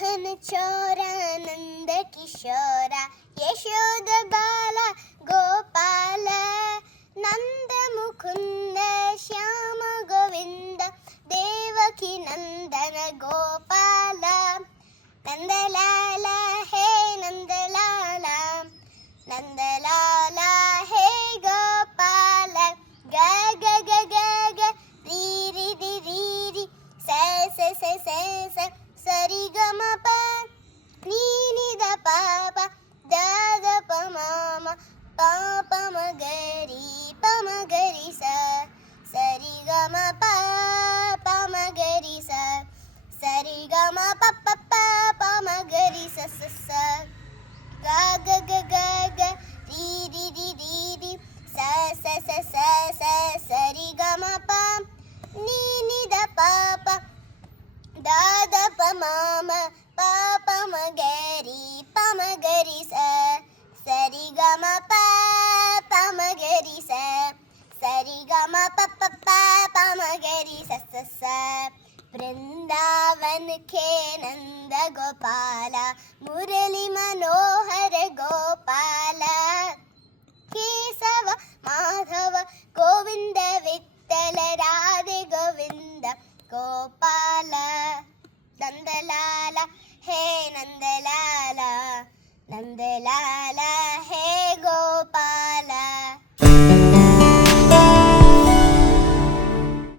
मक्खन चोरा नंद किशोरा यशोद बाल गोपाल नंद मुकुंद श्याम गोविंद देवकी नंदन गोपाल नंदलाल हे नंदलाल नंदलाल हे गोपाल ग ग ग ग ग री री री री री स स स स स सरि ग म प नी नि द प प द द प म म प प म ग रि स सरि ग म प प म ग रि स सरि ग म प प प प म ग रि स स स ग ग ग ग ग री री री री री स स स स स सरि ग म प नी नि द प प द द प म म प प म ग रि स सरि ग म प प म ग रि स सरि ग म प प प प म ग रि स स स वृंदावन के नंद गोपाला